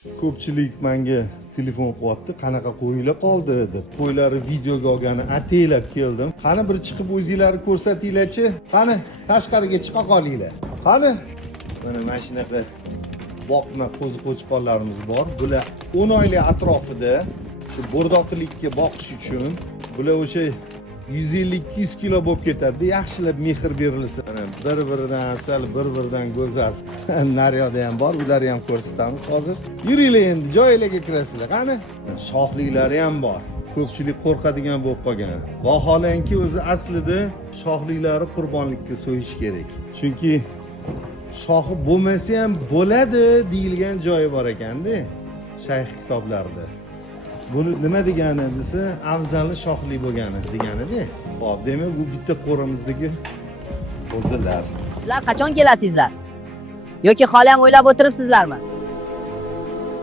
Ko'pchilik menga telefon qilyapti, qanaqa qo'ylar qoldi deb. Qo'ylarni videoga olgani ataylab keldim. Qani bir chiqib o'zingizlarni ko'rsatinglar-chi. Qani tashqariga chiqa qolinglar. Qani mana shunaqa boqma qo'ziqo'chqonlarimiz bor. Bular 10 oylik atrofida shu bo'rdoqlikka boqish uchun bular o'sha 150-200 kilo bo'lib ketadi. Yaxshilab mehr berilsa, bir-biridan sal bir-biridan go'zal. Naryoqda ham bor, ularni ham ko'rsatamiz hozir. Yuringlar endi, joylarga kirasizlar. Qani? Shoxliklari ham bor. Ko'pchilik qo'rqadigan bo'lib qolgan. Vaholanki o'zi aslida shoxliklari qurbonlikka so'yish kerak. Chunki shoxi bo'lmasa ham bo'ladi deyilgan joyi bor ekanda, shayx kitoblarida. Buni nima degani desa, afzali shoxli bo'lgani degani-da. Xo'p, demak bu bitta qo'rimizdagi qo'zilar. Sizlar qachon kelasizlar? Yoki hali ham o'ylab o'tiribsizlarmi?